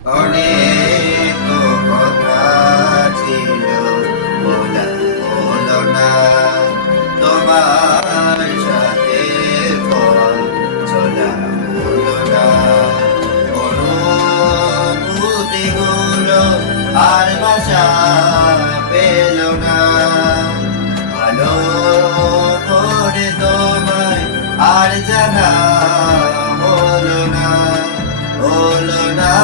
অনেক তো কথা ছিল বলা হলো না, তোমার সাথে পথ চলা হলো না। অনুভূতিগুলো আর ভাষা পেল না, ভালো করে তোমায় আর জানা হলো না, হলো না।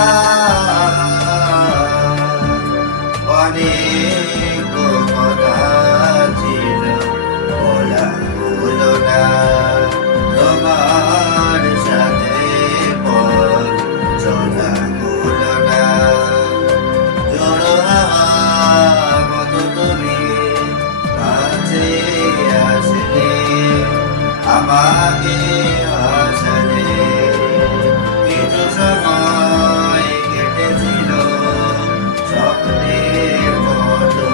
অনেক কথা ছিল বলা হলো না, তোমার সাথে পথ চলা হলো না। ঝড়ো হাওয়ার মতো তুমি কাছে আসলে, আমাকে হাসালে। কিছু সময় কেটেছিল স্বপ্নের মতো,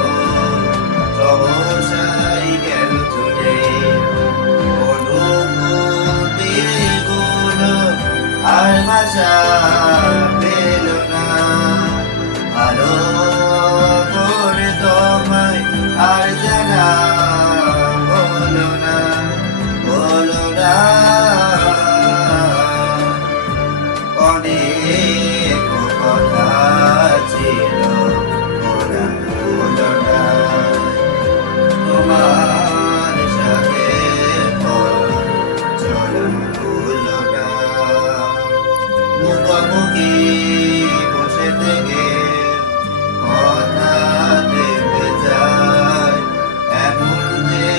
সহসাই গেল চলে। অনুভূতিগুলো আর ভাষা পেল না, ভালো করে তোমায় আর জানা হলো না, হলো না। অনেক কথা ছিল বলা হলো না, তোমার সাথে পথ চলা হলো না। মুখোমুখি বসে থেকে কথা দেবে যায়, এমন যে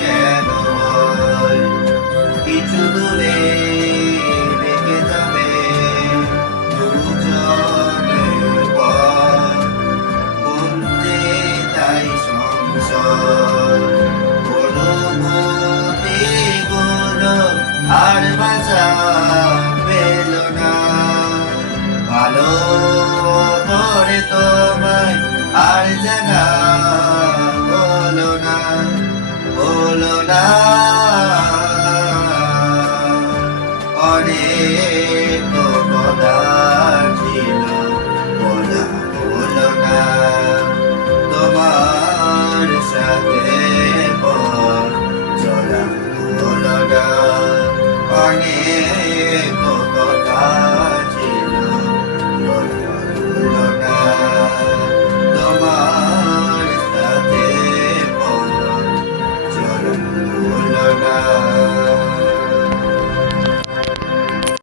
কেন হয়। কিছু দূরে রেখে যাবে দুজনের পথ, বলতে তাই সংশয়। অনুভূতিগুলো আর ভাষা পেল না, ভালো করে তোমায় আর জানা